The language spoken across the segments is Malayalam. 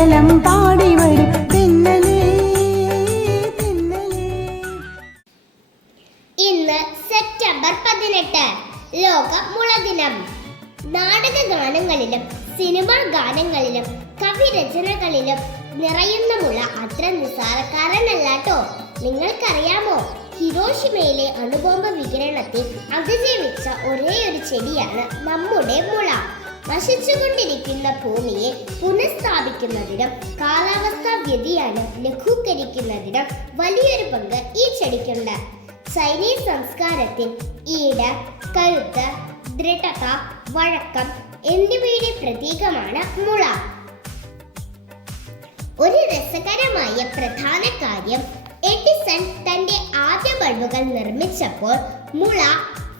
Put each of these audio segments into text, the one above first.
മംഗളം പാടി വരും തെന്നലേ. ഇന്ന് സെപ്റ്റംബർ 18 ലോക മുള ദിനം. നാടക ഗാനങ്ങളിലും സിനിമാ ഗാനങ്ങളിലും കവിരചനകളിലും നിറയുന്ന മുള അത്ര നിസ്സാരക്കാരനല്ലാട്ടോ. നിങ്ങൾക്കറിയാമോ, ഹിരോഷിമയിലെ അണുബോംബ് വികിരണത്തെ അതിജീവിച്ച ഒരേയൊരു ചെടിയാണ് നമ്മുടെ മുള. നശിച്ചുകൊണ്ടിരിക്കുന്ന ഭൂമിയെ പുനഃസ്ഥാപിക്കുന്നതിനും കാലാവസ്ഥാ വ്യതിയാനം ലഘൂകരിക്കുന്നതിനും വലിയൊരു പങ്ക് ഈ ചെടിക്കുണ്ട്. ചൈനീസ് സംസ്കാരത്തിൽ ഈട്, കരുത്ത്, ദൃഢത, വഴക്കം എന്നിവയുടെ പ്രതീകമാണ് മുള. ഒരു രസകരമായ പ്രധാന കാര്യം, എഡിസൺ തന്റെ ആദ്യ ബൾബുകൾ നിർമ്മിച്ചപ്പോൾ മുള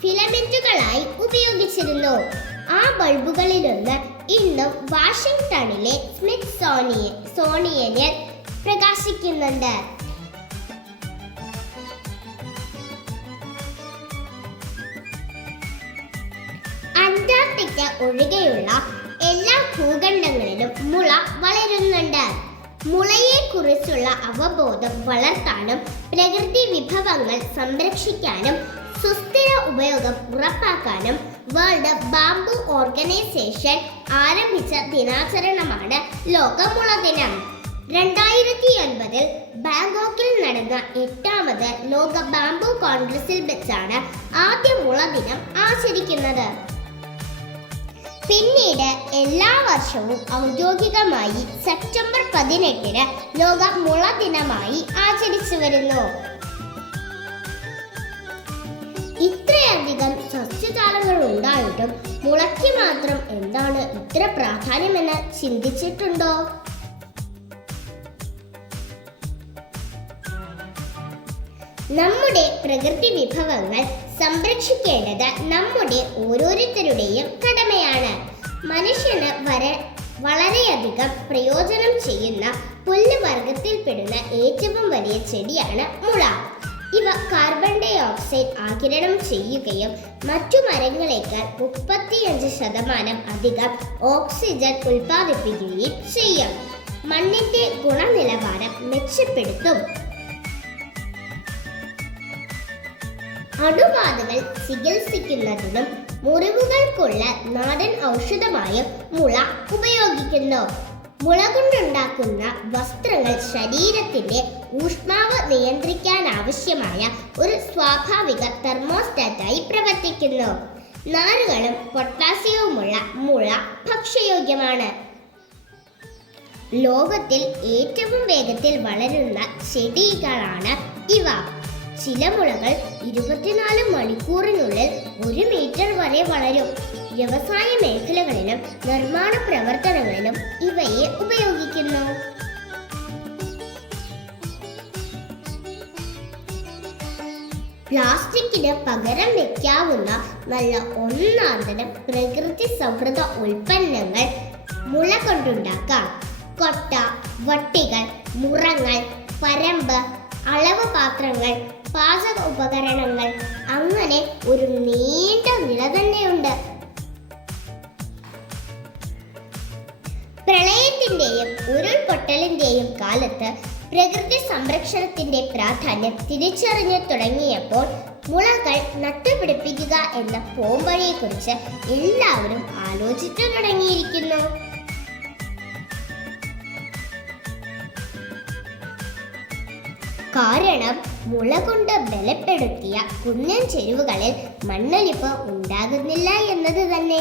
ഫിലമെന്റുകളായി ഉപയോഗിച്ചിരുന്നു. ആ ബൾബുകളിലൊന്ന് ഇന്നും വാഷിംഗ്ടണിലെ സ്മിത്സോണിയനിൽ പ്രകാശിക്കുന്നുണ്ട്. അന്റാർട്ടിക്ക ഒഴികെയുള്ള എല്ലാ ഭൂഖണ്ഡങ്ങളിലും മുള വളരുന്നുണ്ട്. മുളയെക്കുറിച്ചുള്ള അവബോധം വളർത്താനും പ്രകൃതി വിഭവങ്ങൾ സംരക്ഷിക്കാനും സുസ്ഥിര ഉപയോഗം ഉറപ്പാക്കാനും വേൾഡ് ബാംബു ഓർഗനൈസേഷൻ ആരംഭിച്ച ദിനാചരണമാണ് ലോക മുള ദിനം. 2009 ബാങ്കോക്കിൽ നടന്ന 8ാമത് ലോക ബാംബു കോൺഗ്രസിൽ വെച്ചാണ് ആദ്യ മുള ദിനം ആചരിക്കുന്നത്. പിന്നീട് എല്ലാ വർഷവും ഔദ്യോഗികമായി സെപ്റ്റംബർ 18 ലോക മുള ദിനമായി ആചരിച്ചു വരുന്നു. ഇത്രയധികം സസ്യജാലങ്ങൾ ഉണ്ടായിട്ടും മുളയ്ക്ക് മാത്രം എന്താണ് ഇത്ര പ്രാധാന്യമെന്ന് ചിന്തിച്ചിട്ടുണ്ടോ? നമ്മുടെ പ്രകൃതി വിഭവങ്ങൾ സംരക്ഷിക്കേണ്ടത് നമ്മുടെ ഓരോരുത്തരുടെയും കടമയാണ്. മനുഷ്യന് വളരെയധികം പ്രയോജനം ചെയ്യുന്ന പുല്ല് വർഗത്തിൽപ്പെടുന്ന ഏറ്റവും വലിയ ചെടിയാണ് മുള. ഇവ കാർബൺ ഡൈ ഓക്സൈഡ് ആഗിരണം ചെയ്യുകയും മറ്റു മരങ്ങളേക്കാൾ 35% അധികം ഓക്സിജൻ ഉൽപ്പാദിപ്പിക്കുകയും ചെയ്യും. മണ്ണിന്റെ ഗുണനിലവാരം മെച്ചപ്പെടുത്തും. അണുബാധകൾ ചികിത്സിക്കുന്നതിനും മുറിവുകൾക്കുള്ള നാടൻ ഔഷധമായും മുള ഉപയോഗിക്കുന്നു. മുള കൊണ്ടുണ്ടാക്കുന്ന വസ്ത്രങ്ങൾ ശരീരത്തിന്റെ ഊഷ്മാവ് നിയന്ത്രിക്കാൻ ആവശ്യമായ ഒരു സ്വാഭാവിക തെർമോസ്റ്റാറ്റായി പ്രവർത്തിക്കുന്നു. നാരുകളും പൊട്ടാസ്യവുമുള്ള മുള ഭക്ഷ്യയോഗ്യമാണ്. ലോകത്തിൽ ഏറ്റവും വേഗത്തിൽ വളരുന്ന ചെടികളാണ് ഇവ. ചില മുളകൾ 24 മണിക്കൂറിനുള്ളിൽ 1 മീറ്റർ വരെ വളരും. വ്യവസായ മേഖലകളിലും നിർമ്മാണ പ്രവർത്തനങ്ങളിലും ഇവയെ ഉപയോഗിക്കുന്നു. പ്ലാസ്റ്റിക്കിന് പകരം വെക്കാവുന്ന നല്ല ഒന്നാന്തരം പ്രകൃതി സൗഹൃദ ഉൽപ്പന്നങ്ങൾ മുള കൊണ്ടുണ്ടാക്കാം. കൊട്ട, വട്ടികൾ, മുറങ്ങൾ, പരമ്പ്, അളവ് പാത്രങ്ങൾ, പാചക ഉപകരണങ്ങൾ, അങ്ങനെ ഒരു നീണ്ട നില തന്നെയുണ്ട്. പ്രളയത്തിന്റെയും ഉരുൾപൊട്ടലിന്റെയും കാലത്ത് പ്രകൃതി സംരക്ഷണത്തിന്റെ പ്രാധാന്യം തിരിച്ചറിഞ്ഞു തുടങ്ങിയപ്പോൾ മുളകൾ നട്ടുപിടിപ്പിക്കുക എന്ന പോംവഴിയെക്കുറിച്ച് എല്ലാവരും ആലോചിച്ചു തുടങ്ങിയിരിക്കുന്നു. കാരണം മുള കൊണ്ട് ബലപ്പെടുത്തിയ കുന്നൻ ചെരുവുകളിൽ മണ്ണൊലിപ്പ് ഉണ്ടാകുന്നില്ല എന്നത് തന്നെ.